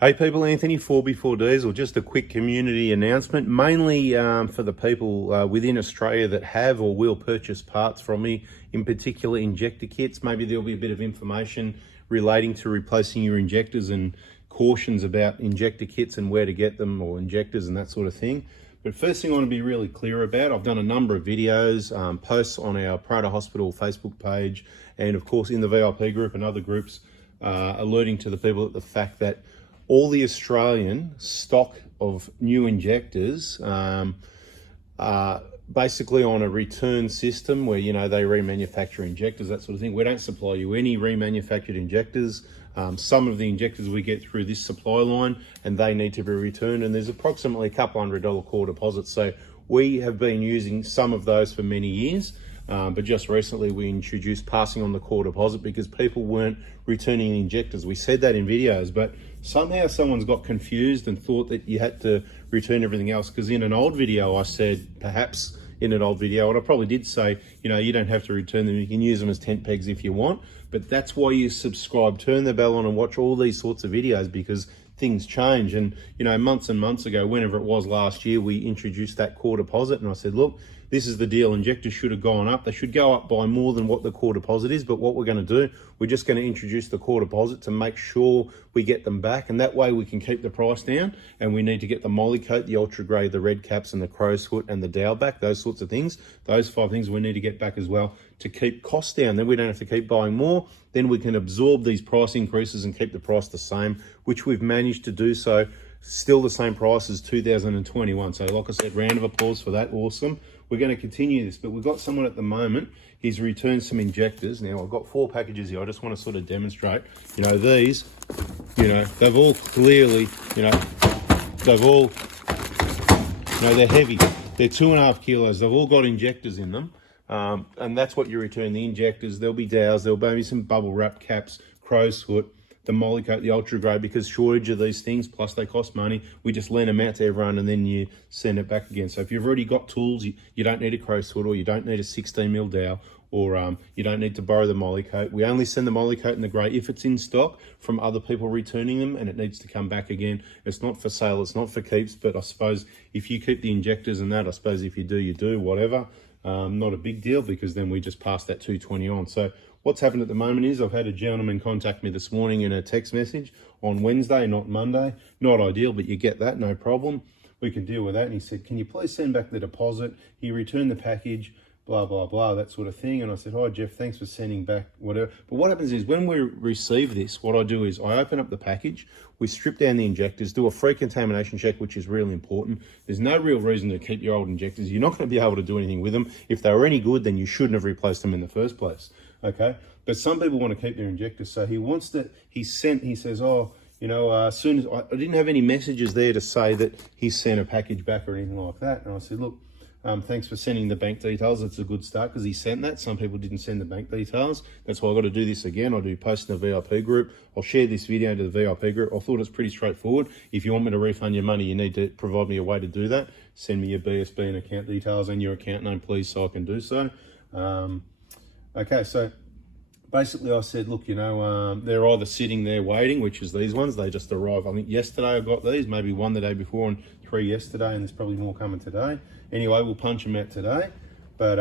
Hey people, Anthony 4B4Ds, just a quick community announcement, mainly for the people within Australia that have or will purchase parts from me, in particular injector kits. Maybe there'll be a bit of information relating to replacing your injectors and cautions about injector kits and where to get them, or injectors and that sort of thing. But first thing I want to be really clear about, I've done a number of videos, posts on our Prater Hospital Facebook page, and of course in the VIP group and other groups, alerting to the people at the fact that all the Australian stock of new injectors are basically on a return system where, you know, they remanufacture injectors, that sort of thing. We don't supply you any remanufactured injectors. Some of the injectors we get through this supply line, and they need to be returned, and there's approximately a couple $100 core deposits. So we have been using some of those for many years. But just recently we introduced passing on the core deposit because people weren't returning the injectors. We said that in videos, but somehow someone's got confused and thought that you had to return everything else. Because in an old video I said, perhaps in an old video, and I probably did say, you know, you don't have to return them, you can use them as tent pegs if you want. But that's why you subscribe, turn the bell on and watch all these sorts of videos, because things change. And, you know, months and months ago, whenever it was last year, we introduced that core deposit, and I said, look, this is the deal. Injectors should have gone up. They should go up by more than what the core deposit is. But what we're going to do, we're just going to introduce the core deposit to make sure we get them back. And that way we can keep the price down. And we need to get the molly coat, the ultra grey, the red caps and the crow's foot and the dowel back, those sorts of things. Those 5 things we need to get back as well to keep costs down. Then we don't have to keep buying more. Then we can absorb these price increases and keep the price the same, which we've managed to do so. Still the same price as 2021. So like I said, round of applause for that. Awesome. We're going to continue this, but we've got someone at the moment. He's returned some injectors. Now I've got 4 packages here. I just want to sort of demonstrate, you know, these, you know, they've all clearly, you know, they've all, you know, they're heavy. They're 2.5 kilos. They've all got injectors in them. And that's what you return, the injectors. There'll be dowels, there'll be some bubble wrap caps, crow's foot, the molly coat, the ultra grey, because shortage of these things, plus they cost money. We just lend them out to everyone and then you send it back again. So if you've already got tools, you don't need a crow's foot, or you don't need a 16mm dowel, or you don't need to borrow the molly coat. We only send the molly coat and the grey if it's in stock from other people returning them, and it needs to come back again. It's not for sale, it's not for keeps, but I suppose if you keep the injectors and that, I suppose if you do, you do, whatever. Not a big deal, because then we just pass that 220 on. So what's happened at the moment is I've had a gentleman contact me this morning in a text message on Wednesday, not Monday. Not ideal, but you get that, no problem. We can deal with that. And he said, can you please send back the deposit? He returned the package, blah, blah, blah, that sort of thing. And I said, hi, Jeff, thanks for sending back whatever. But what happens is when we receive this, what I do is I open up the package, we strip down the injectors, do a free contamination check, which is really important. There's no real reason to keep your old injectors. You're not going to be able to do anything with them. If they were any good, then you shouldn't have replaced them in the first place. Okay, but some people want to keep their injectors, so he wants that. He says, oh, you know, as soon as I didn't have any messages there to say that he sent a package back or anything like that. And I said, look, thanks for sending the bank details. It's a good start, because he sent that. Some people didn't send the bank details. That's why I got to do this again. I do post in the VIP group. I'll share this video to the VIP group. I thought it was pretty straightforward. If you want me to refund your money, you need to provide me a way to do that. Send me your BSB and account details and your account name, please, so I can do so. Okay, so basically I said, look, you know, they're either sitting there waiting, which is these ones. They just arrived, I think yesterday I got these, maybe 1 the day before and 3 yesterday, and there's probably more coming today. Anyway, we'll punch them out today. But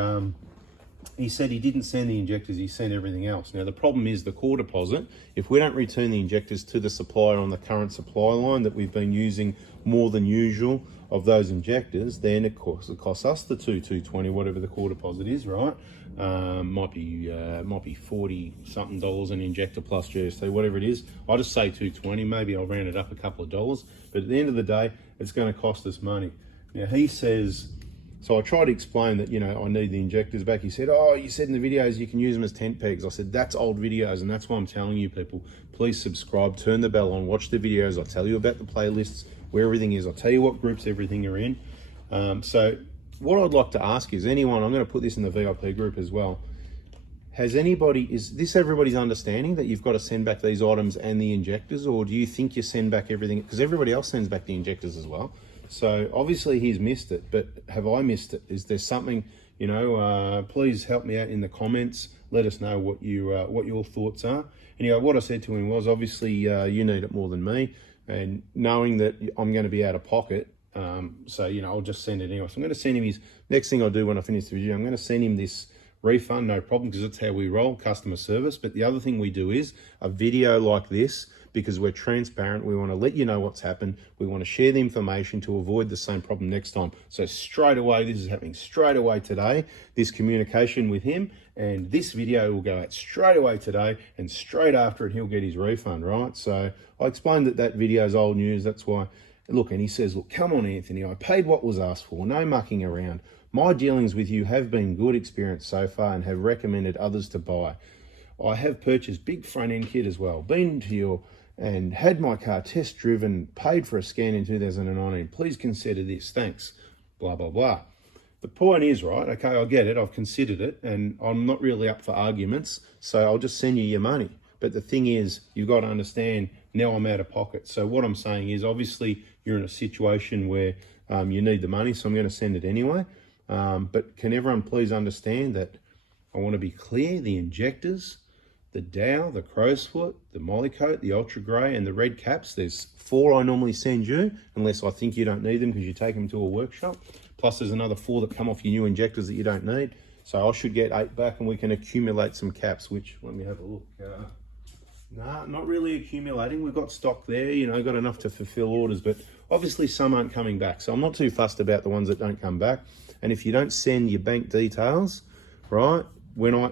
he said he didn't send the injectors, he sent everything else. Now the problem is the core deposit. If we don't return the injectors to the supplier on the current supply line that we've been using more than usual of those injectors, then it costs us the 220, whatever the core deposit is, right? Might be 40 something dollars an injector plus GST, whatever it is. I'll just say 220, maybe I'll round it up a couple of dollars, but at the end of the day, it's going to cost us money. Now he says, so I tried to explain that, you know, I need the injectors back. He said, oh, you said in the videos you can use them as tent pegs. I said, that's old videos, and that's why I'm telling you people, please subscribe, turn the bell on, watch the videos. I'll tell you about the playlists, where everything is. I'll tell you what groups everything are in. So what I'd like to ask is, anyone, I'm going to put this in the VIP group as well. Is this everybody's understanding that you've got to send back these items and the injectors, or do you think you send back everything? Because everybody else sends back the injectors as well. So obviously he's missed it, but have I missed it? Is there something, you know, please help me out in the comments. Let us know what your thoughts are. Anyway, what I said to him was, obviously you need it more than me. and knowing that I'm going to be out of pocket. So, you know, I'll just send it anyway. So I'm going to send him his, next thing I'll do when I finish the video, I'm going to send him this refund, no problem, because that's how we roll, customer service. But the other thing we do is a video like this, because we're transparent. We want to let you know what's happened. We want to share the information to avoid the same problem next time. So straight away, this is happening straight away today, this communication with him, and this video will go out straight away today, and straight after it, he'll get his refund, right? So I explained that video is old news. That's why, look, and he says, look, come on, Anthony, I paid what was asked for, no mucking around. My dealings with you have been good experience so far and have recommended others to buy. I have purchased big front end kit as well, been to your and had my car test driven, paid for a scan in 2019. Please consider this, thanks, blah, blah, blah. The point is, right, okay, I get it, I've considered it, and I'm not really up for arguments, so I'll just send you your money. But the thing is, you've got to understand, now I'm out of pocket. So what I'm saying is, obviously, you're in a situation where you need the money, so I'm going to send it anyway. But can everyone please understand that I want to be clear, the injectors, the Dow, the crow's foot, the Molykote, the ultra grey, and the red caps. There's 4 I normally send you, unless I think you don't need them because you take them to a workshop. Plus there's another 4 that come off your new injectors that you don't need. So I should get 8 back and we can accumulate some caps, which, let me have a look. Nah, not really accumulating. We've got stock there, you know, got enough to fulfill orders, but obviously some aren't coming back. So I'm not too fussed about the ones that don't come back. And if you don't send your bank details, right,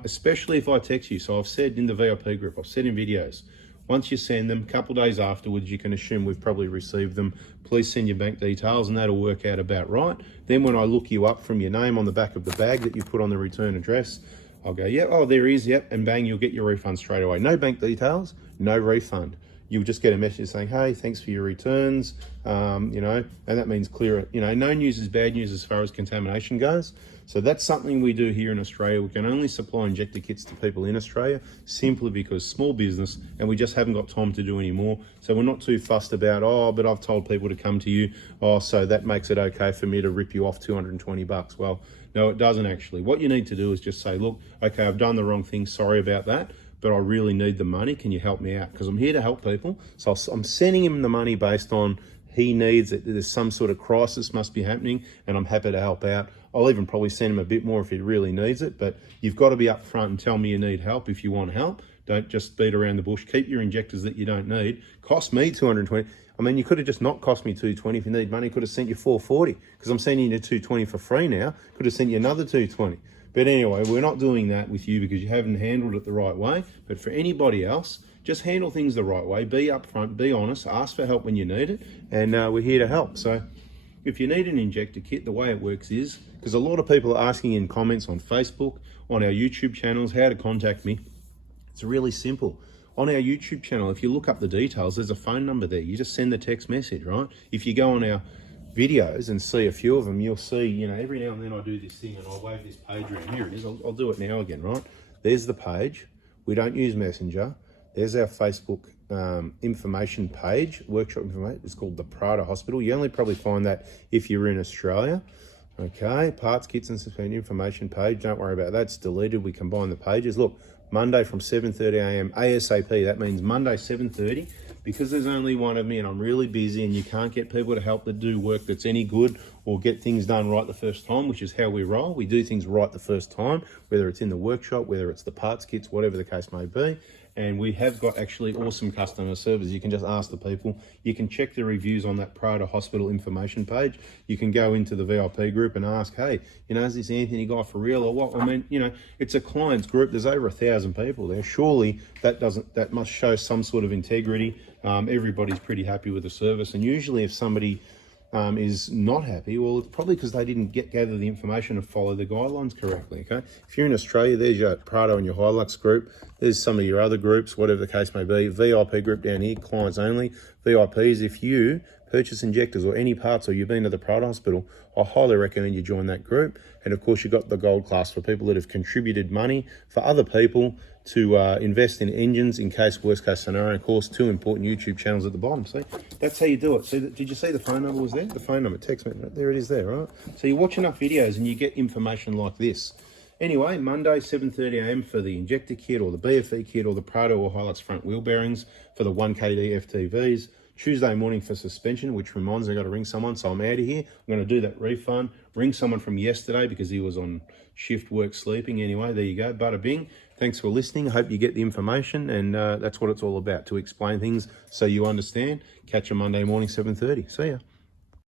especially if I text you, so I've said in the VIP group, I've said in videos, once you send them, a couple of days afterwards, you can assume we've probably received them. Please send your bank details and that'll work out about right. Then when I look you up from your name on the back of the bag that you put on the return address, I'll go, yeah, oh, there he is, yep, and bang, you'll get your refund straight away. No bank details, no refund. You'll just get a message saying, hey, thanks for your returns, you know, and that means clear, you know, no news is bad news as far as contamination goes. So that's something we do here in Australia. We can only supply injector kits to people in Australia simply because small business, and we just haven't got time to do any more. So we're not too fussed about, oh, but I've told people to come to you. Oh, so that makes it okay for me to rip you off 220 bucks. Well, no, it doesn't actually. What you need to do is just say, look, okay, I've done the wrong thing. Sorry about that, but I really need the money. Can you help me out? Because I'm here to help people. So I'm sending him the money based on he needs it. There's some sort of crisis must be happening, and I'm happy to help out. I'll even probably send him a bit more if he really needs it, but you've got to be upfront and tell me you need help if you want help. Don't just beat around the bush. Keep your injectors that you don't need. Cost me 220. I mean, you could have just not cost me 220 if you need money. Could have sent you 440 because I'm sending you 220 for free now. Could have sent you another 220. But anyway, we're not doing that with you because you haven't handled it the right way. But for anybody else, just handle things the right way. Be upfront, be honest, ask for help when you need it, and we're here to help. So if you need an injector kit, the way it works is, because a lot of people are asking in comments on Facebook, on our YouTube channels, how to contact me. It's really simple. On our YouTube channel, if you look up the details, there's a phone number there. You just send the text message, right? If you go on our videos and see a few of them, you'll see, you know, every now and then I do this thing and I'll wave this page around. Here it is. I'll do it now again, right? There's the page. We don't use Messenger. There's our Facebook information page, workshop information. It's called the Prada Hospital. You only probably find that if you're in Australia. Okay, parts, kits and suspended information page. Don't worry about that. It's deleted. We combine the pages. Look, Monday from 7:30 a.m. ASAP. That means Monday 7:30. Because there's only one of me and I'm really busy and you can't get people to help that do work that's any good or get things done right the first time, which is how we roll. We do things right the first time, whether it's in the workshop, whether it's the parts kits, whatever the case may be. And we have got actually awesome customer service. You can just ask the people. You can check the reviews on that Prada Hospital information page. You can go into the VIP group and ask, hey, you know, is this Anthony guy for real or what? I mean, you know, it's a client's group. There's over 1,000 people there. Surely that must show some sort of integrity. Everybody's pretty happy with the service. And usually if somebody is not happy, well, it's probably because they didn't gather the information and follow the guidelines correctly, okay? If you're in Australia, there's your Prado and your Hilux group. There's some of your other groups, whatever the case may be. VIP group down here, clients only. VIPs, if you purchase injectors or any parts or you've been to the Prado Hospital, I highly recommend you join that group. And of course, you've got the gold class for people that have contributed money for other people to invest in engines in case worst case scenario. And of course, 2 important YouTube channels at the bottom. See, that's how you do it. See, did you see the phone number was there? The phone number, text me, there it is there, right? So you watch enough videos and you get information like this. Anyway, Monday, 7:30 a.m. for the injector kit or the BFE kit or the Prado or Hilux front wheel bearings for the 1KD FTVs. Tuesday morning for suspension, which reminds me I got to ring someone, so I'm out of here. I'm going to do that refund, ring someone from yesterday because he was on shift work sleeping. Anyway, there you go, bada bing. Thanks for listening. I hope you get the information, and that's what it's all about, to explain things so you understand. Catch you Monday morning, 7:30. See ya.